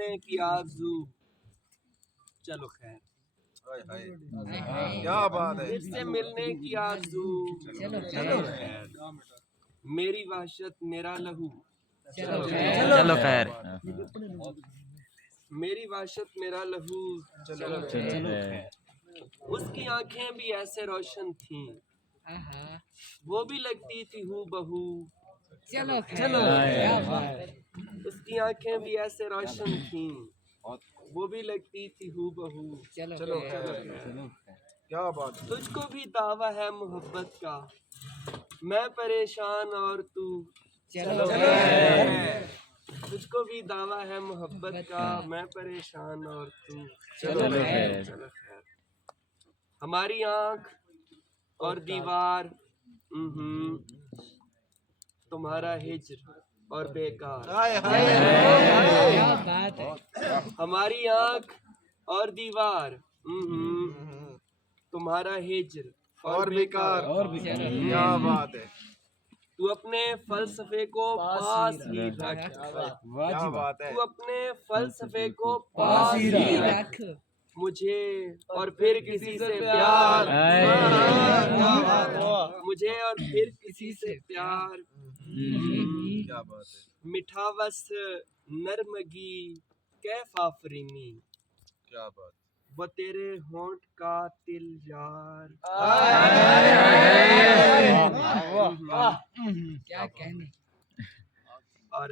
मिलने की आरज़ू, चलो खैर। क्या बात है। फिर से मिलने की आरज़ू, चलो खैर। मेरी वहशत मेरा लहू, चलो खैर। मेरी वहशत मेरा लहू, चलो खैर। उसकी आंखें भी ऐसे रोशन थीं, वो भी लगती थी हूबहू, चलो उसकी आंखें भी ऐसे रोशन थीं, वो भी लगती थी हूबहू, चलो क्या बात है। तुझको भी दावा है मोहब्बत का, मैं परेशान और तू, चलो तुझको भी दावा है मोहब्बत का, मैं परेशान और तू, चलो खैर। चलो खैर। हमारी आंख और दीवार, तुम्हारा हिज्र और बेकार। क्या बात है। हमारी आंख और दीवार, तुम्हारा हिज्र और बेकार। क्या बात है। तू अपने फलसफे को पास ही रख, क्या बात है। तू अपने फलसफे को पास ही रख, मुझे और फिर किसी से प्यार, मुझे और फिर किसी से प्यार। क्या बात है। मिठावस नरमगी कैफ आफरीनी, क्या बात। वो तेरे होंठ का तिल यार। क्या कहने। और